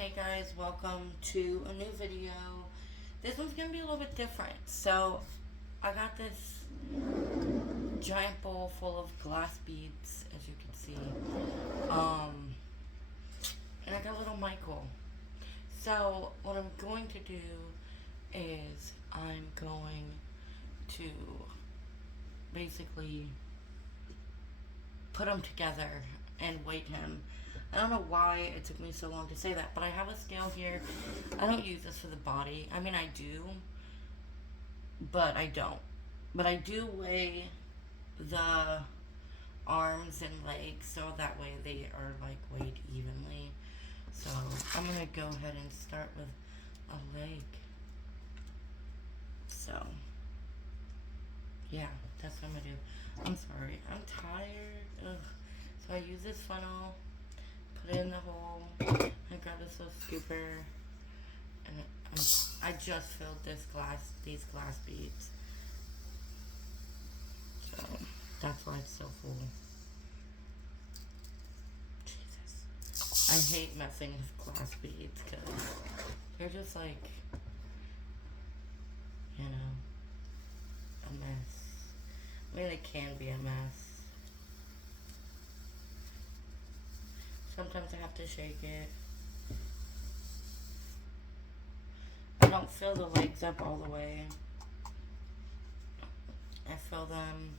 Hey guys, welcome to a new video. This one's gonna be a little bit different. So, I got this giant bowl full of glass beads, as you can see. And I got little Michael. So, what I'm going to do is I'm going to basically put them together and weight him. I don't know why it took me so long to say that, but I have a scale here. I don't use this for the body. I mean, I do, but I don't. But I do weigh the arms and legs so that way they are like weighed evenly. So I'm gonna go ahead and start with a leg. So yeah, that's what I'm gonna do. I'm sorry, I'm tired. Ugh. So I use this funnel, put it in the hole, and grab this little scooper, and I just filled these glass beads. So that's why it's so full. Jesus. I hate messing with glass beads because they're just like, you know, a mess. I mean, they can be a mess. Sometimes I have to shake it. I don't fill the legs up all the way. I fill them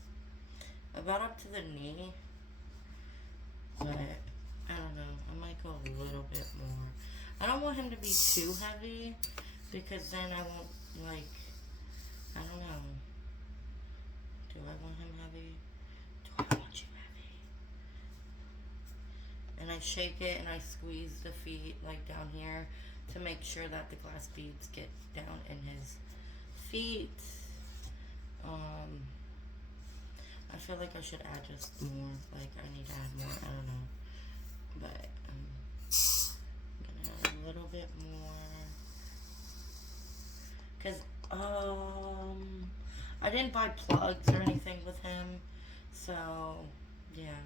about up to the knee. But I don't know. I might go a little bit more. I don't want him to be too heavy because then I won't like. I don't know. Do I want him heavy? Do I want you heavy? And I shake it and I squeeze the feet like down here to make sure that the glass beads get down in his feet. I feel like I should add just more. Like I need to add more. I don't know, but I'm gonna add a little bit more because I didn't buy plugs or anything with him, so yeah.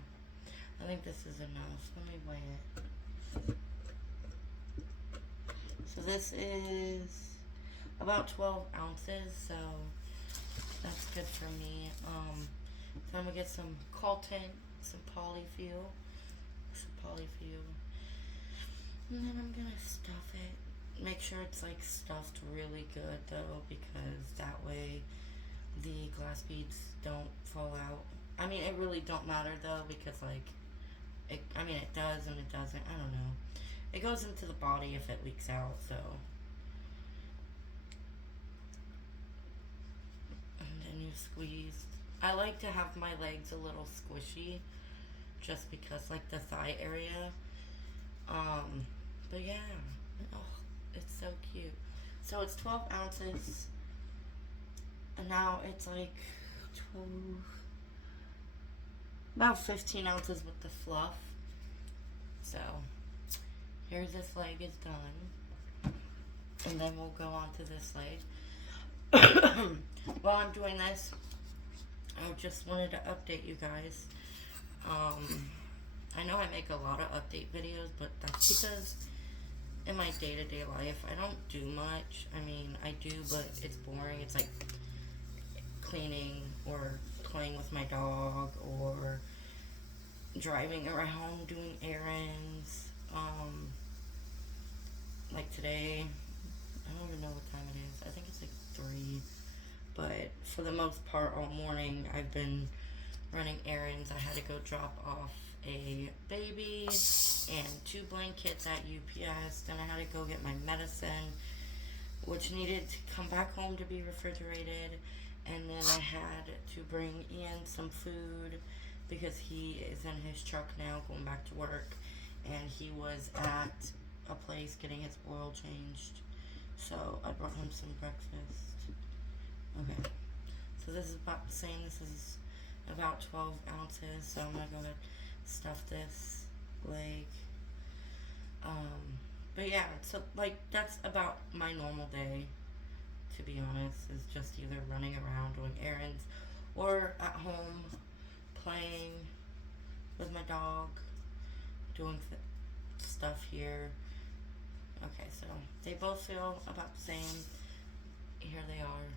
I think this is enough. Let me weigh it. So this is about 12 ounces, so that's good for me. So I'm gonna get some Colton, some polyfuel, and then I'm gonna stuff it. Make sure it's like stuffed really good though, because that way the glass beads don't fall out. I mean, it really don't matter though, because like, it does and it doesn't. I don't know. It goes into the body if it leaks out, so. And then you squeeze. I like to have my legs a little squishy, just because, like, the thigh area. But yeah. Oh, it's so cute. So it's 12 ounces. And now it's like 12, about 15 ounces with the fluff. So here's this leg is done. And then we'll go on to this leg. While I'm doing this, I just wanted to update you guys. I know I make a lot of update videos, but that's because in my day-to-day life, I don't do much. I mean, I do, but it's boring. It's like cleaning or playing with my dog or driving around doing errands. Like today, I don't even know what time it is. I think it's like 3. But for the most part, all morning, I've been running errands. I had to go drop off a baby and 2 blankets at UPS. Then I had to go get my medicine, which needed to come back home to be refrigerated. And then I had to bring Ian some food because he is in his truck now going back to work. And he was at a place getting his oil changed. So I brought him some breakfast. Okay. So this is about the same. This is about 12 ounces. So I'm going to go ahead and stuff this leg. But yeah, so like that's about my normal day, to be honest, is just either running around doing errands or at home playing with my dog, doing stuff here. Okay, so they both feel about the same. Here they are.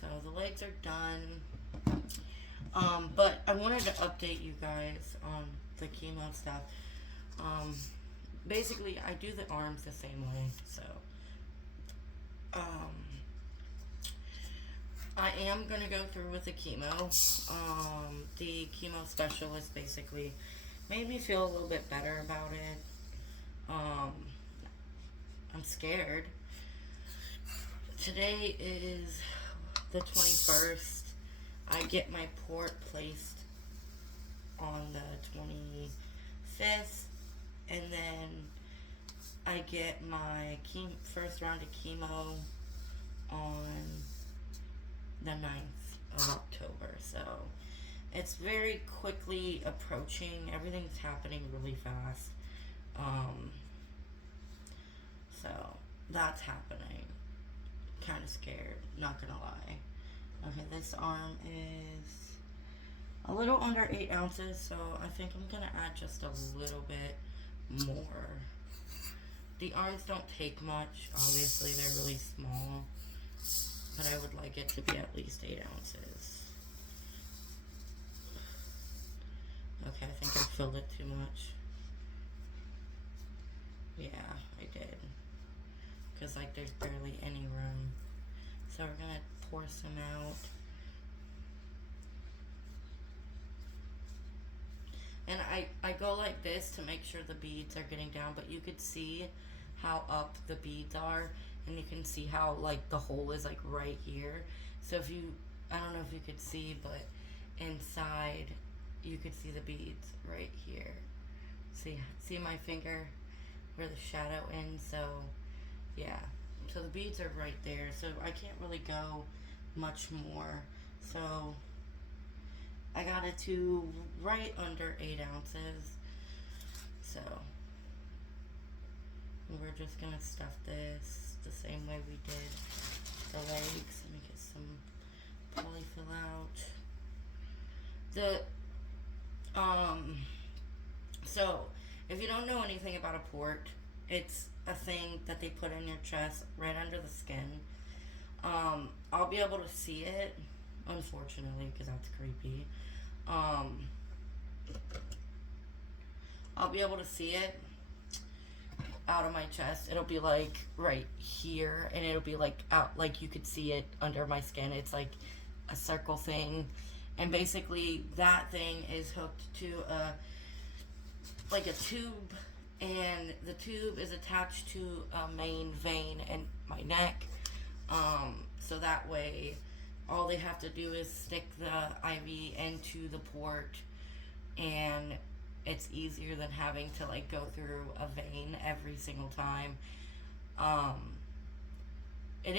So the legs are done. But I wanted to update you guys on the chemo stuff. Um, Basically, I do the arms the same way. So, um, I am gonna go through with the chemo. The chemo specialist basically made me feel a little bit better about it. Um, I'm scared. Today is the 21st. I get my port placed on the 25th, and then I get my first round of chemo on the 9th of October. So it's very quickly approaching. Everything's happening really fast. So that's happening. Kind of scared, not gonna lie. Okay, this arm is a little under 8 ounces, so I think I'm gonna add just a little bit more. The arms don't take much, obviously they're really small, but I would like it to be at least 8 ounces. Okay, I think I filled it too much. Yeah, I did. Because like there's barely any room. So we're gonna pour some out. And I go like this to make sure the beads are getting down, but you could see how up the beads are, and you can see how like the hole is like right here. So if you, I don't know if you could see, but inside you could see the beads right here. See my finger where the shadow ends? So yeah, so the beads are right there, so I can't really go much more. So I got it to right under 8 ounces. So we're just gonna stuff this the same way we did the legs. Let me get some polyfill out. So if you don't know anything about a port, it's a thing that they put in your chest right under the skin. I'll be able to see it, unfortunately, because that's creepy. I'll be able to see it out of my chest. It'll be like right here, and it'll be like out, like you could see it under my skin. It's like a circle thing, and basically that thing is hooked to like a tube, and the tube is attached to a main vein in my neck. So that way all they have to do is stick the IV into the port, and it's easier than having to like go through a vein every single time. It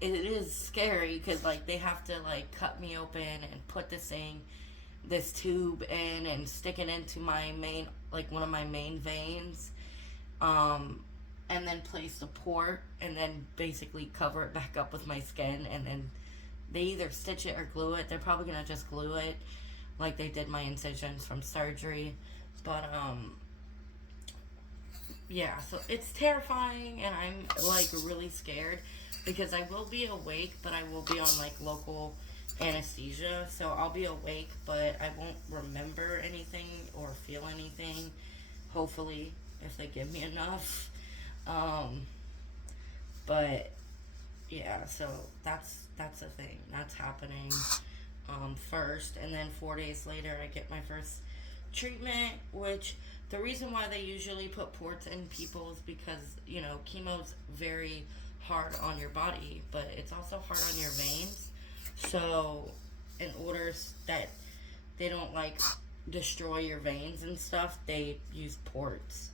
is scary because like they have to like cut me open and put this tube in and stick it into my main, like one of my main veins, and then place the port, and then basically cover it back up with my skin, and then they either stitch it or glue it. They're probably gonna just glue it like they did my incisions from surgery. But yeah, so it's terrifying, and I'm like really scared because I will be awake, but I will be on like local anesthesia, so I'll be awake, but I won't remember anything or feel anything, hopefully, if they give me enough. But yeah, so that's a thing that's happening first, and then 4 days later I get my first treatment, which the reason why they usually put ports in people is because, you know, chemo's very hard on your body, but it's also hard on your veins. So in order that they don't like destroy your veins and stuff, they use ports.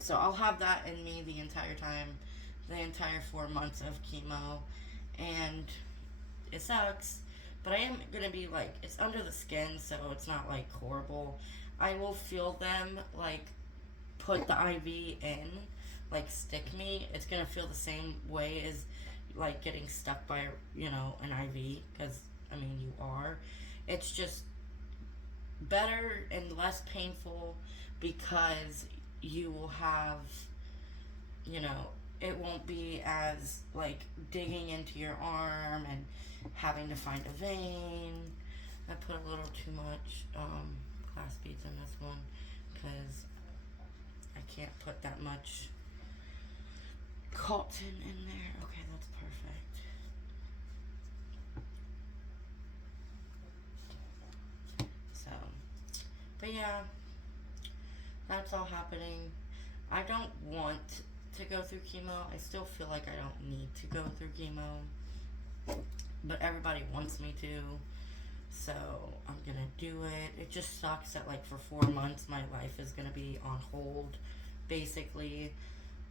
So I'll have that in me the entire time, the entire 4 months of chemo, and it sucks, but I am gonna be like, it's under the skin, so it's not like horrible. I will feel them like put the IV in, like stick me. It's gonna feel the same way as like getting stuck by, you know, an IV, because I mean you are. It's just better and less painful because you will have, you know, it won't be as like digging into your arm and having to find a vein. I put a little too much glass beads in this one because I can't put that much cotton in there. Okay, that's perfect. So, but yeah, that's all happening. I don't want to go through chemo. I still feel like I don't need to go through chemo, but everybody wants me to, so I'm gonna do it. It just sucks that like for 4 months my life is gonna be on hold, basically.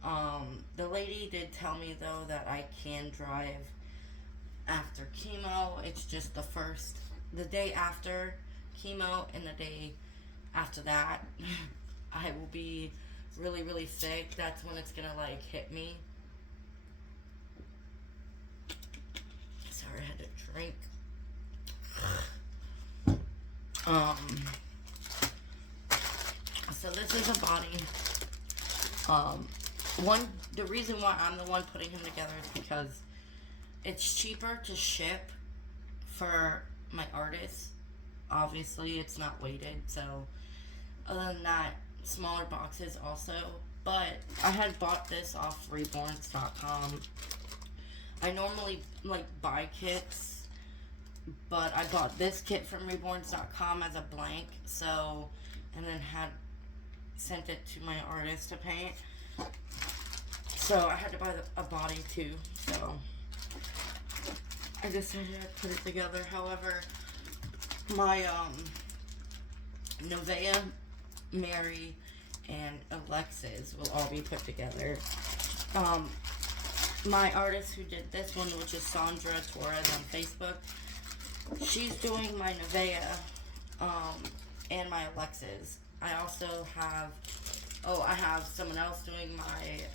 The lady did tell me though that I can drive after chemo. It's just the day after chemo and the day after that, I will be really, really sick. That's when it's gonna like hit me. Sorry, I had to drink. So this is a body. The reason why I'm the one putting him together is because it's cheaper to ship for my artists. Obviously, it's not weighted, so other than that, smaller boxes also. But I had bought this off Reborns.com. I normally like buy kits, but I bought this kit from Reborns.com as a blank, so, and then had sent it to my artist to paint. So I had to buy a body too, so I decided to put it together. However, my Nevaeh, Mary, and Alexis will all be put together. My artist who did this one, which is Sandra Torres on Facebook, she's doing my Nevaeh and my Alexis. I also have, I have someone else doing my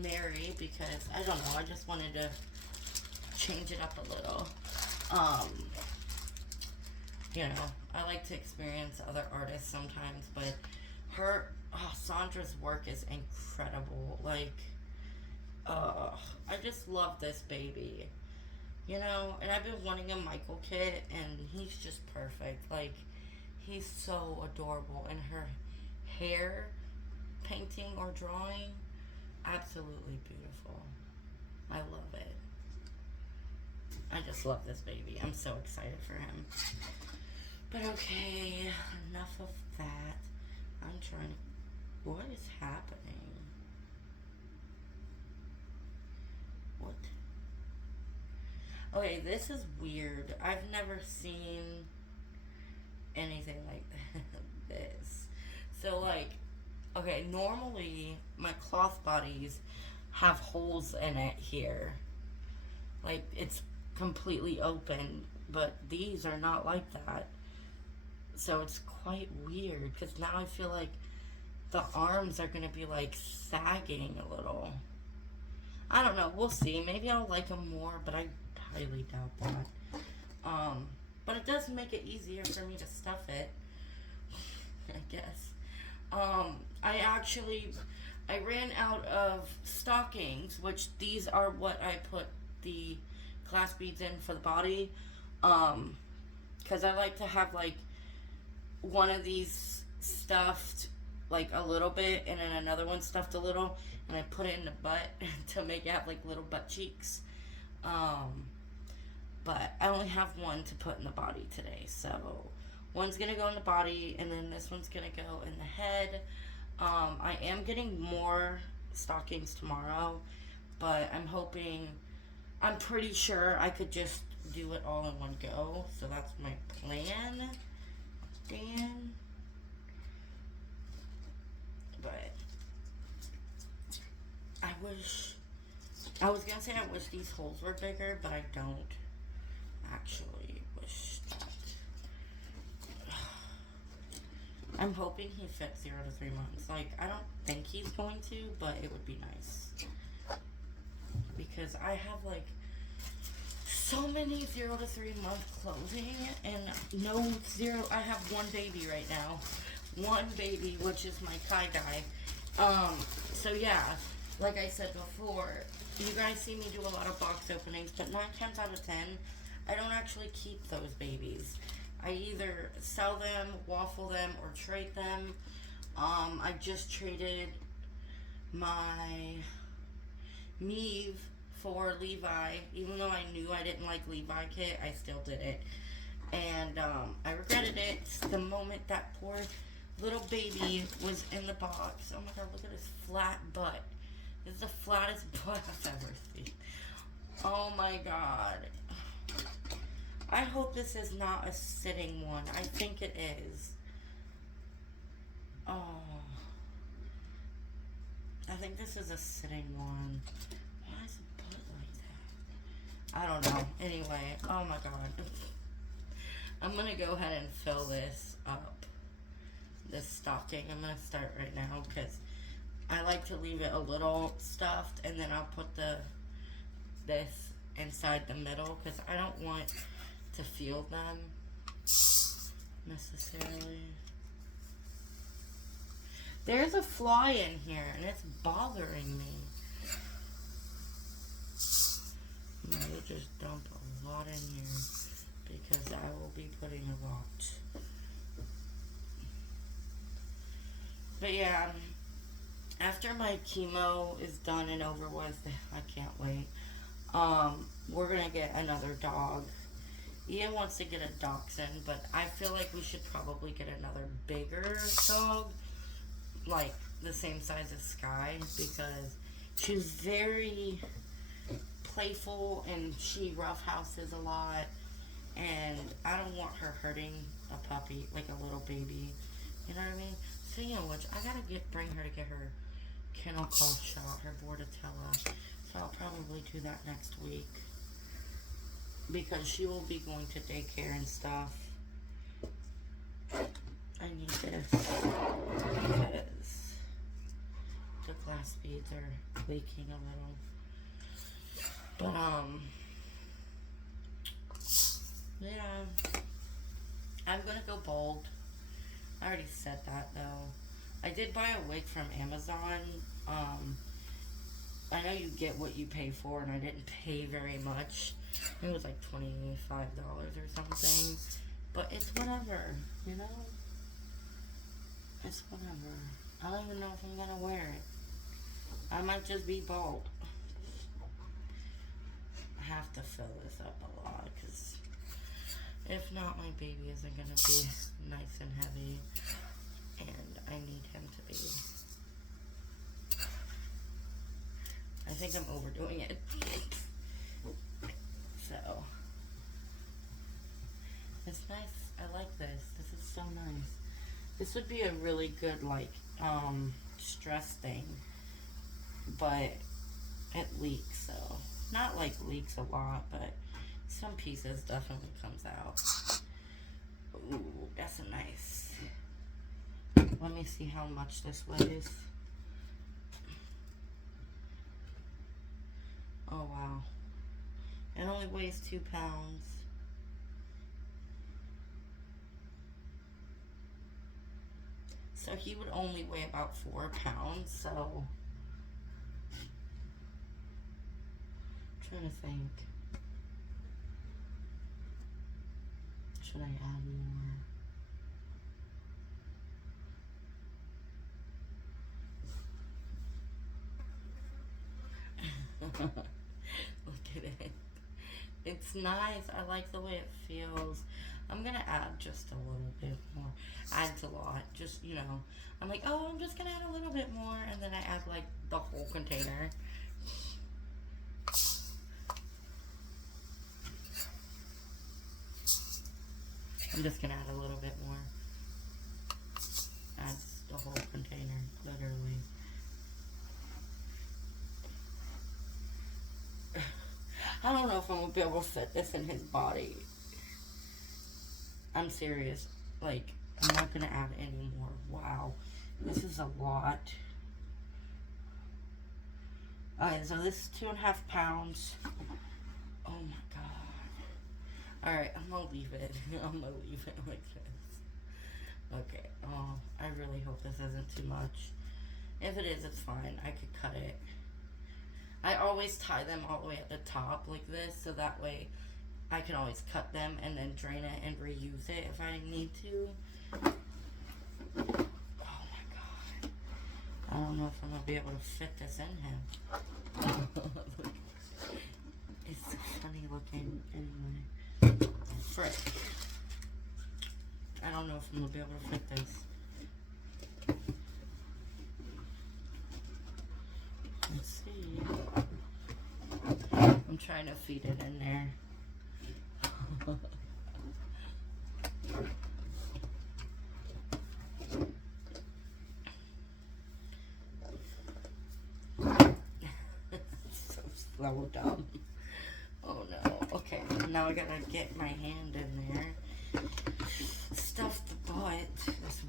Mary because, I don't know, I just wanted to change it up a little. You know, I like to experience other artists sometimes, but Sandra's work is incredible. Like, I just love this baby. You know, and I've been wanting a Michael kit, and he's just perfect. Like, he's so adorable. And her hair painting or drawing, absolutely beautiful. I love it. I just love this baby. I'm so excited for him. But okay, enough of that. I'm trying to... What is happening? What? Okay, this is weird. I've never seen anything like this. So, like, okay, normally my cloth bodies have holes in it here. Like, it's completely open, but these are not like that. So it's quite weird, because now I feel like the arms are going to be, like, sagging a little. I don't know. We'll see. Maybe I'll like them more, but I highly doubt that. But it does make it easier for me to stuff it, I guess. I ran out of stockings, which these are what I put the glass beads in for the body. Because I like to have, like, one of these stuffed, like, a little bit, and then another one stuffed a little, and I put it in the butt to make it have, like, little butt cheeks. But I only have one to put in the body today, so one's gonna go in the body, and then this one's gonna go in the head. I am getting more stockings tomorrow, but I'm pretty sure I could just do it all in one go, so that's my plan, Dan. But I was gonna say I wish these holes were bigger, but I don't actually wish that. I'm hoping he fits 0 to 3 months. Like, I don't think he's going to, but it would be nice. Because I have, like, so many 0 to 3 month clothing, and I have one baby right now. One baby, which is my Kai guy, So yeah, like I said before, you guys see me do a lot of box openings, but 9 times out of 10, I don't actually keep those babies. I either sell them, waffle them, or trade them. I just traded my Meave for Levi. Even though I knew I didn't like Levi kit, I still did it. And I regretted it the moment that poor little baby was in the box. Oh my god, look at his flat butt. This is the flattest butt I've ever seen. Oh my god. I hope this is not a sitting one. I think it is. Oh. I think this is a sitting one. Why is the butt like that? I don't know. Anyway, oh my god. I'm gonna go ahead and fill this up. This stocking. I'm gonna start right now because I like to leave it a little stuffed and then I'll put this inside the middle because I don't want to feel them necessarily. There's a fly in here and it's bothering me. I will just dump a lot in here because I will be putting a lot. But yeah, after my chemo is done and over with, I can't wait. We're gonna get another dog. Ian wants to get a dachshund, but I feel like we should probably get another bigger dog, like the same size as Sky, because she's very playful and she roughhouses a lot, and I don't want her hurting a puppy, like a little baby. You know what I mean? Speaking of which, I gotta bring her to get her kennel cough shot, her Bordetella. So I'll probably do that next week because she will be going to daycare and stuff. I need this because the glass beads are leaking a little. But yeah, I'm gonna go bold. I already said that though. I did buy a wig from Amazon. I know you get what you pay for, and I didn't pay very much. It was like $25 or something. But it's whatever, you know? It's whatever. I don't even know if I'm gonna wear it. I might just be bald. I have to fill this up a lot, because if not, my baby isn't gonna be nice and heavy. And I need him to be. I think I'm overdoing it. So, it's nice. I like this. This is so nice. This would be a really good, like, stress thing. But it leaks, so. Not, like, leaks a lot, but some pieces definitely comes out. Ooh, that's a nice. Let me see how much this weighs. Oh, wow. It only weighs 2 pounds. So he would only weigh about 4 pounds, so. I'm trying to think. Should I add more? Look at it. It's nice. I like the way it feels. I'm gonna add just a little bit more. Adds a lot. Just, you know. I'm like, oh, I'm just gonna add a little bit more. And then I add, like, the whole container. I'm just gonna add a little bit more. Adds the whole container, literally. I don't know if I'm gonna be able to fit this in his body. I'm serious. Like, I'm not gonna add any more. Wow. This is a lot. Alright, so this is 2.5 pounds. Oh my god. Alright, I'm gonna leave it. I'm gonna leave it like this. Okay. Oh, I really hope this isn't too much. If it is, it's fine. I could cut it. I always tie them all the way at the top like this, so that way I can always cut them and then drain it and reuse it if I need to. Oh my god. I don't know if I'm gonna be able to fit this in him. It's so funny looking anyway. Frick. I don't know if I'm gonna be able to fit this. Let's see. I'm trying to feed it in there. So slow down. Oh no. Okay, now I gotta get my hand in there. Stuff the butt. This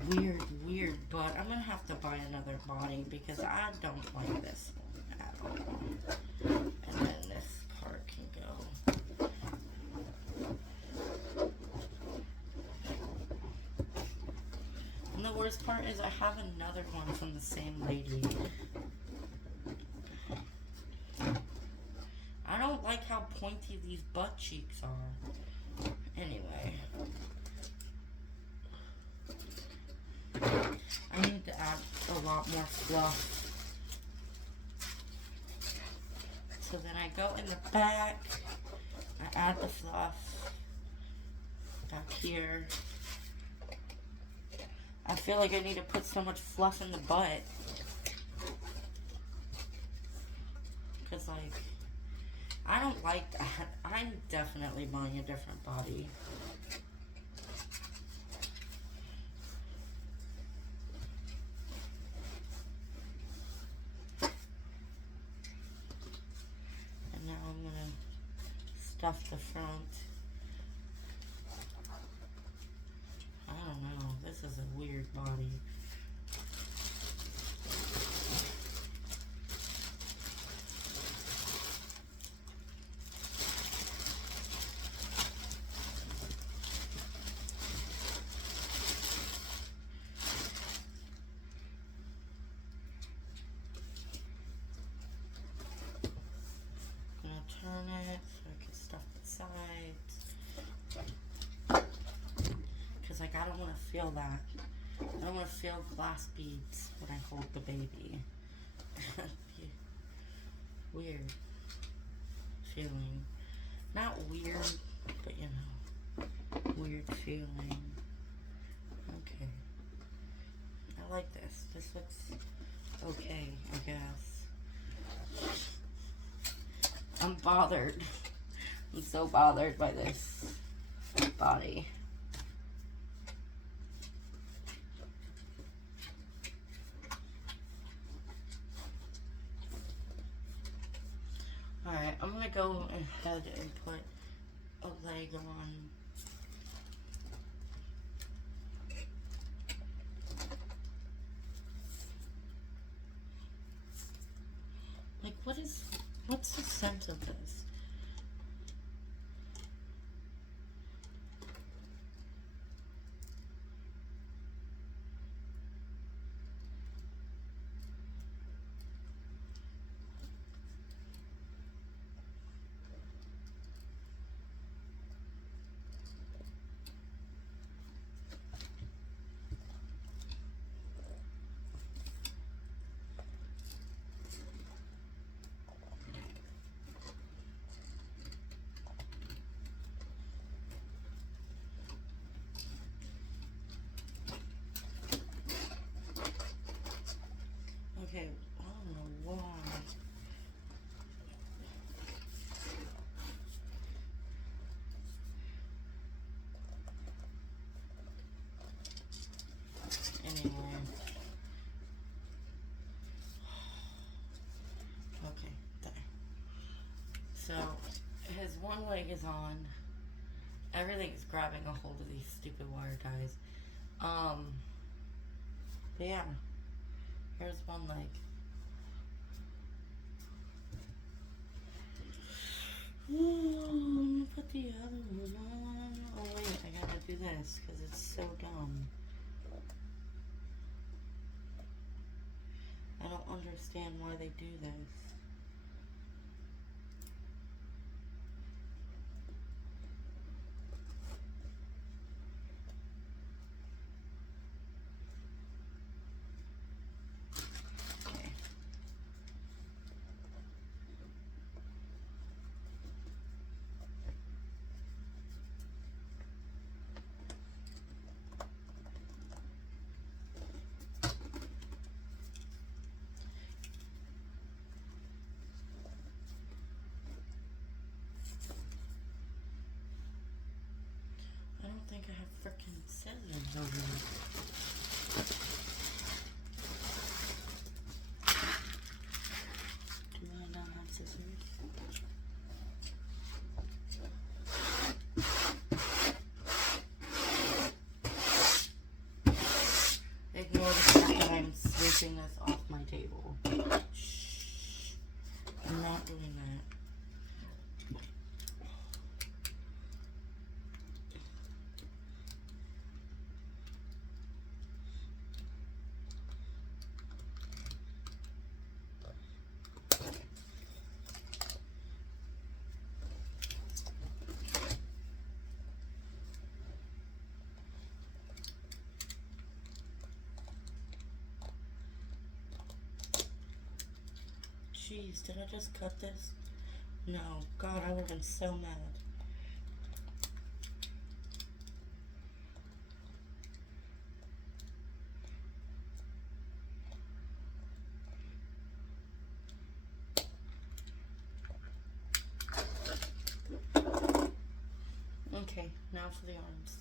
weird butt. I'm gonna have to buy another body because I don't like this one at all. And then this part can go. And the worst part is I have another one from the same lady. I don't like how pointy these butt cheeks are. Anyway. I need to add a lot more fluff. So then I go in the back. I add the fluff. Back here. I feel like I need to put so much fluff in the butt. Because, like, I don't like that. I'm definitely buying a different body. And now I'm going to stuff the front. I don't know. This is a weird body. Turn it so I can stuff the sides. Because, like, I don't want to feel that. I don't want to feel glass beads when I hold the baby. Weird feeling. Not weird, but you know, weird feeling. Okay. I like this. This looks okay, I guess. I'm bothered. I'm so bothered by this body. Alright, I'm gonna go ahead and put a leg on. Like, what's the scent of this? Okay, I don't know why. Anyway. Okay, there. So, his one leg is on. Everything's grabbing a hold of these stupid wire ties. But yeah. Here's one leg. Ooh, I'm gonna put the other one on. Oh wait, I gotta do this because it's so dumb. I understand why they do this. Okay. I don't think I have freaking scissors over here. Do I not have scissors? Ignore the fact that I'm sweeping this off my table. Shh. I'm not doing that. Jeez, did I just cut this? No. God, I would have been so mad. Okay, now for the arms.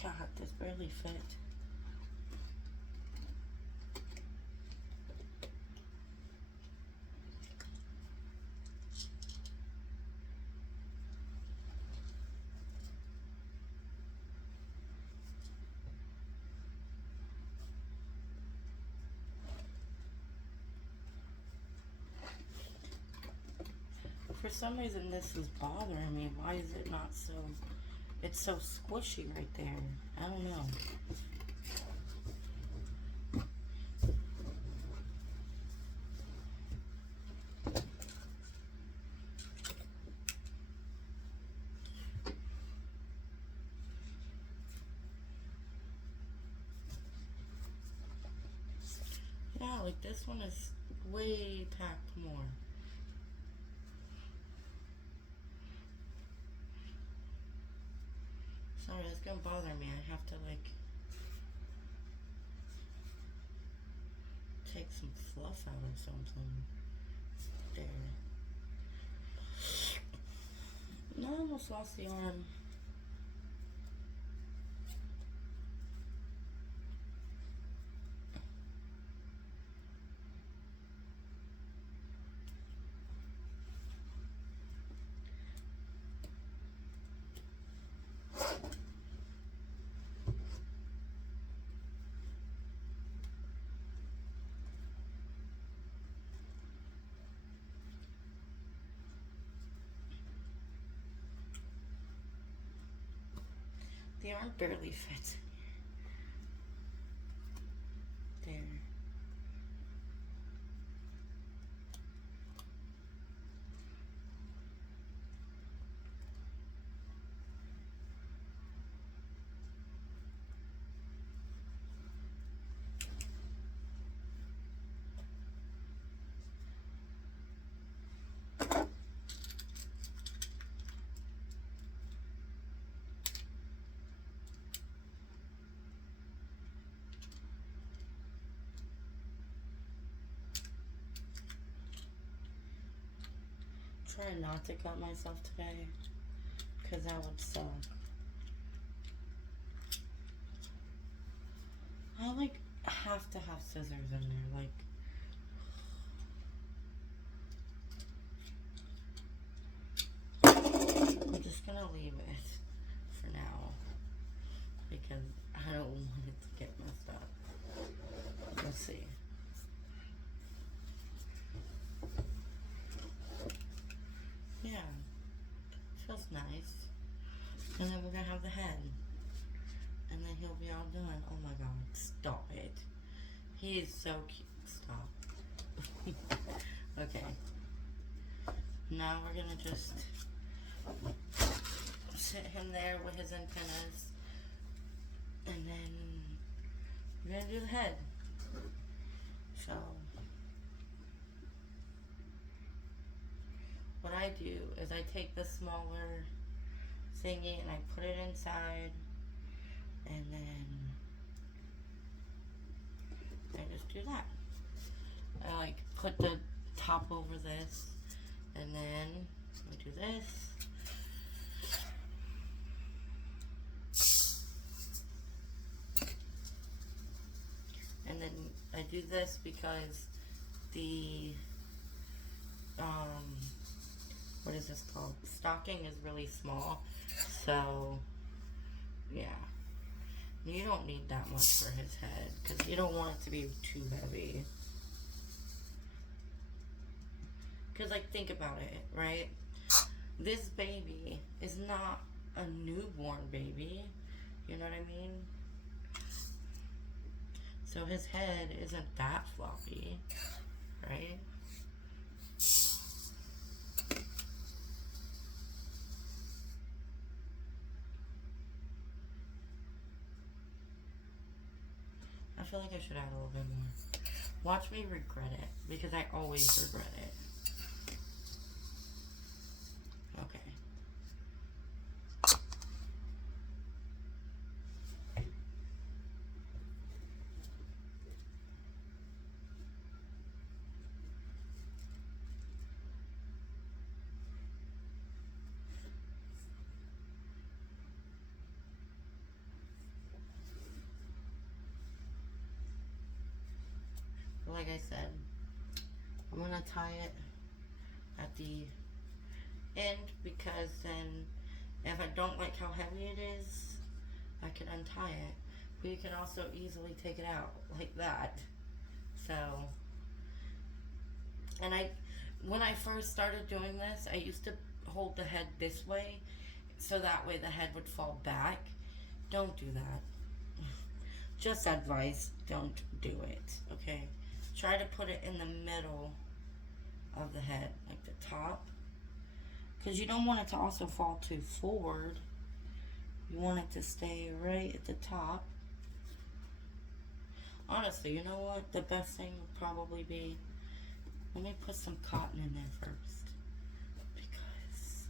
God, this barely fit. For some reason this is bothering me. Why is it not so... It's so squishy right there. I don't know. Yeah, like this one is way packed more. Sorry, it's gonna bother me. I have to like take some fluff out or something. There. No, I almost lost the arm. The arm barely fits. There. Try not to cut myself today, because that would suck. I like have to have scissors in there, like head. And then he'll be all done. Oh my god, stop it. He is so cute. Stop. Okay. Now we're gonna just sit him there with his antennas. And then we're gonna do the head. So what I do is I take the smaller thingy and I put it inside, and then I just do that. I like put the top over this, and then I do this. And then I do this because the what is this called? Stocking is really small, so yeah. You don't need that much for his head because you don't want it to be too heavy. Because, like, think about it, right? This baby is not a newborn baby. You know what I mean? So his head isn't that floppy, right? I feel like I should add a little bit more. Watch me regret it, because I always regret it. Okay. Like I said, I'm gonna tie it at the end, because then if I don't like how heavy it is, I can untie it. But you can also easily take it out like that. So, and when I first started doing this, I used to hold the head this way, so that way the head would fall back. Don't do that. Just advice, don't do it, okay? Try to put it in the middle of the head, like the top. Because you don't want it to also fall too forward. You want it to stay right at the top. Honestly, you know what? The best thing would probably be, let me put some cotton in there first. Because,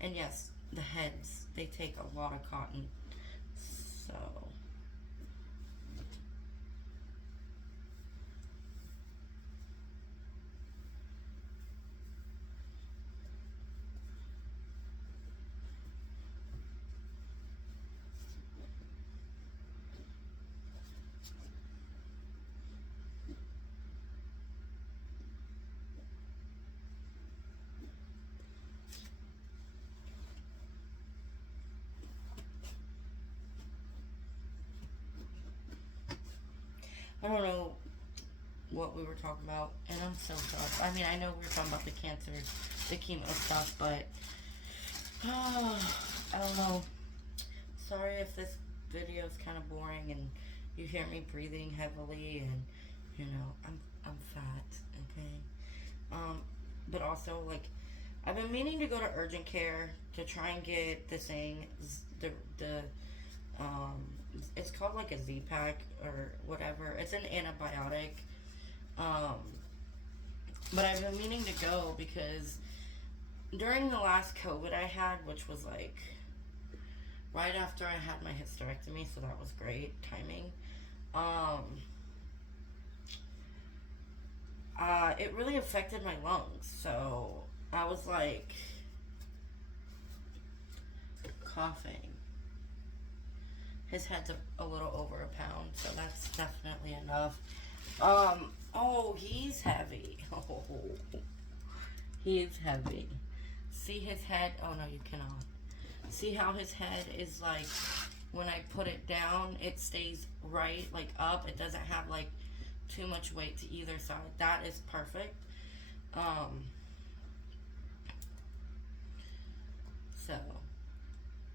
and yes, the heads, they take a lot of cotton. So, I don't know what we were talking about, and I'm so sorry. I mean, I know we were talking about the cancer, the chemo stuff, but I don't know. Sorry if this video is kind of boring and you hear me breathing heavily, and you know, I'm fat, okay? But also, like, I've been meaning to go to urgent care to try and get the thing, it's called like a Z-Pack or whatever. It's an antibiotic. But I've been meaning to go because during the last COVID I had, which was like right after I had my hysterectomy, so that was great timing. It really affected my lungs, so I was like coughing. His head's a little over a pound, so that's definitely enough. Oh, he's heavy. Oh, he's heavy. See his head? Oh no, you cannot. See how his head is like, when I put it down, it stays right, like up. It doesn't have like too much weight to either side. That is perfect. So,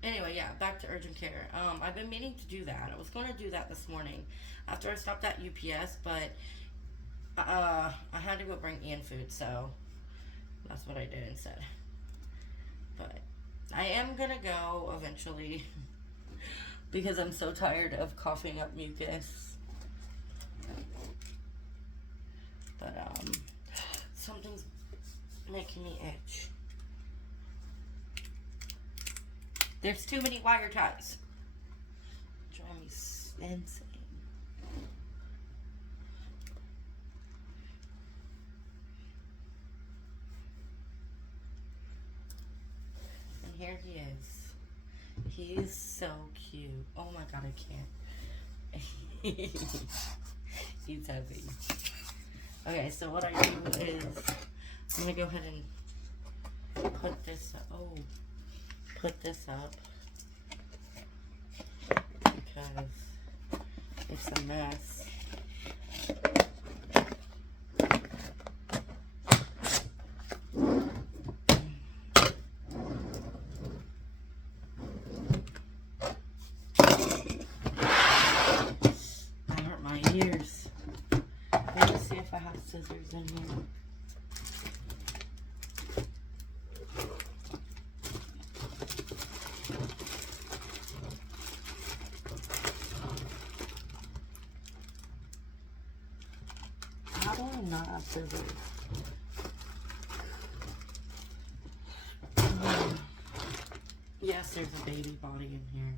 anyway, yeah, back to urgent care. I've been meaning to do that. I was going to do that this morning after I stopped at UPS, but I had to go bring Ian food, so that's what I did instead. But I am gonna go eventually because I'm so tired of coughing up mucus. But something's making me itch. There's too many wire ties. Drive me insane. And here he is. He's so cute. Oh my god, I can't. He's heavy. Okay, so what I do is I'm gonna go ahead and put this up because it's a mess. I hurt my ears. Let me see if I have scissors in here. How do I not have scissors? Yes, there's a baby body in here.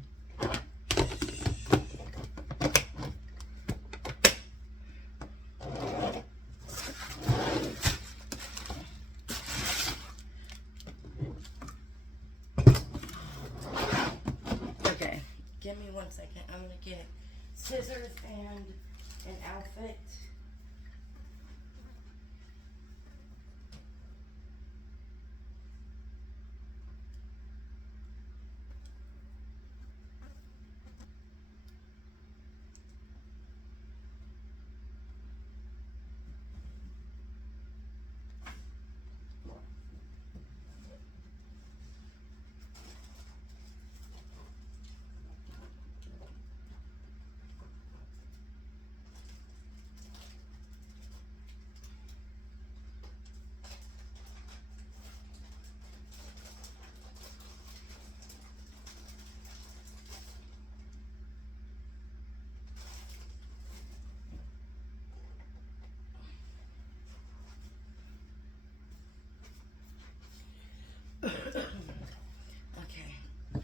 Okay, give me 1 second. I'm gonna get scissors and an outfit. Okay. Let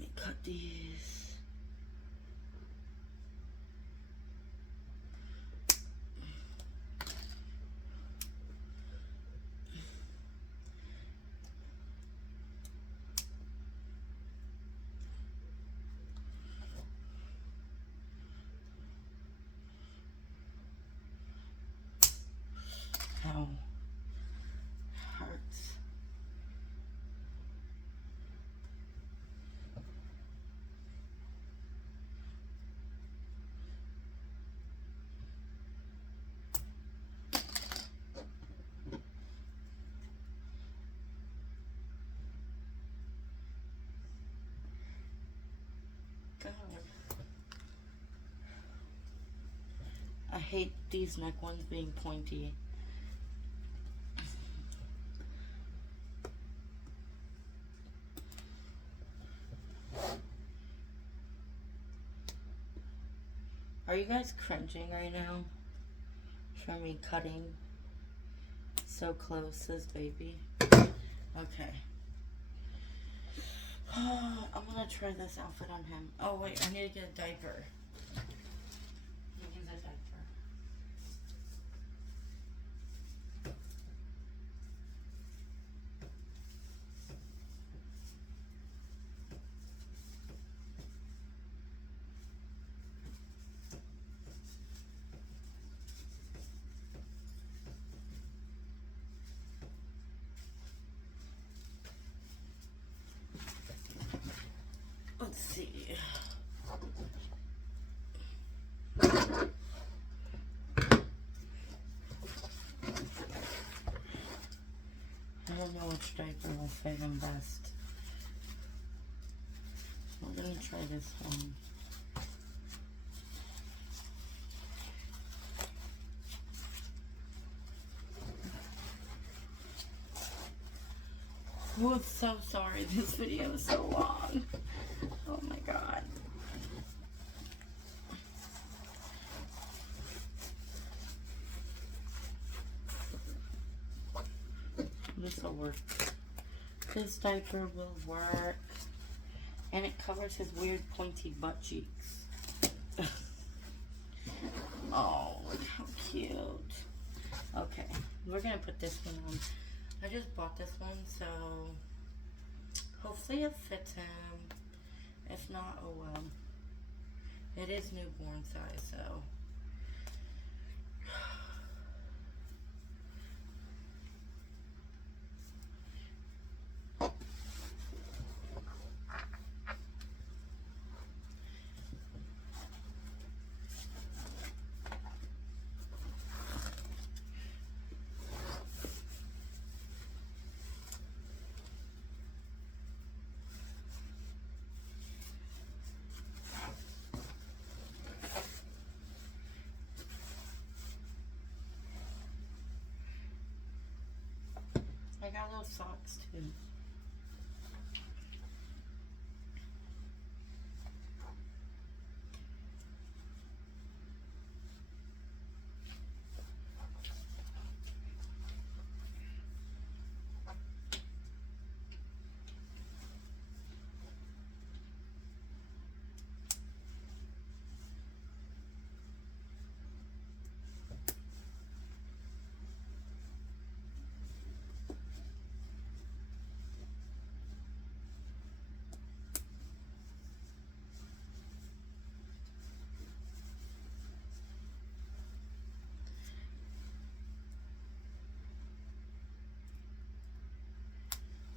me cut these. Ow. Hurts. God. I hate these neck ones being pointy. Are you guys cringing right now from me cutting so close to this baby? Okay. I'm gonna try this outfit on him. Oh wait, I need to get a diaper. Use a diaper. Let's see. diaper will fit him best. We're gonna try this one. Oh, so sorry. This video is so long. Oh my god. This will work. This diaper will work. And it covers his weird pointy butt cheeks. Oh, look how cute. Okay, we're gonna put this one on. I just bought this one, so hopefully it fits him. If not, oh well. It is newborn size, so. I got little socks too.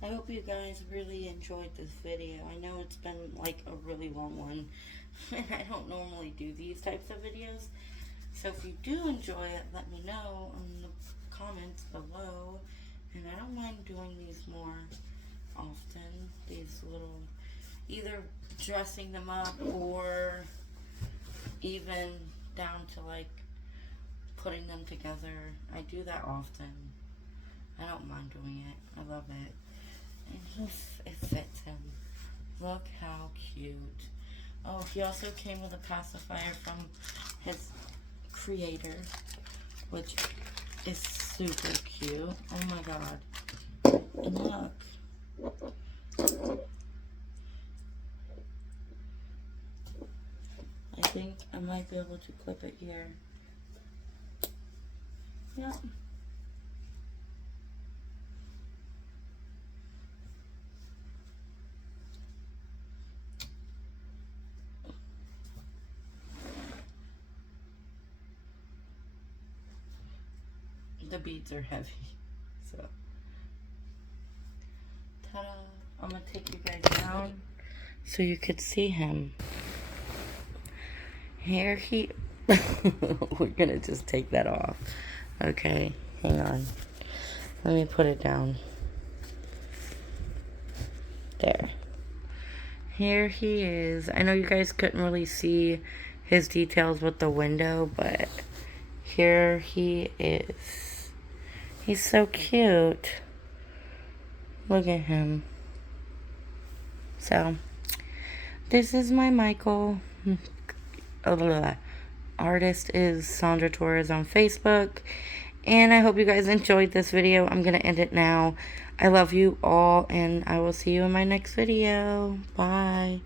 I hope you guys really enjoyed this video. I know it's been like a really long one. And I don't normally do these types of videos. So if you do enjoy it, let me know in the comments below. And I don't mind doing these more often. These little, either dressing them up or even down to like putting them together. I do that often. I don't mind doing it. I love it. And it fits him. Look how cute. Oh, he also came with a pacifier from his creator, which is super cute. Oh my god. And look. I think I might be able to clip it here. Yep. The beads are heavy, so ta-da! I'm gonna take you guys down so you could see him. Here he, we're gonna just take that off. Okay, hang on. Let me put it down. There. Here he is. I know you guys couldn't really see his details with the window, but here he is. He's so cute. Look at him. So, this is my Michael. Artist is Sandra Torres on Facebook. And I hope you guys enjoyed this video. I'm going to end it now. I love you all, and I will see you in my next video. Bye.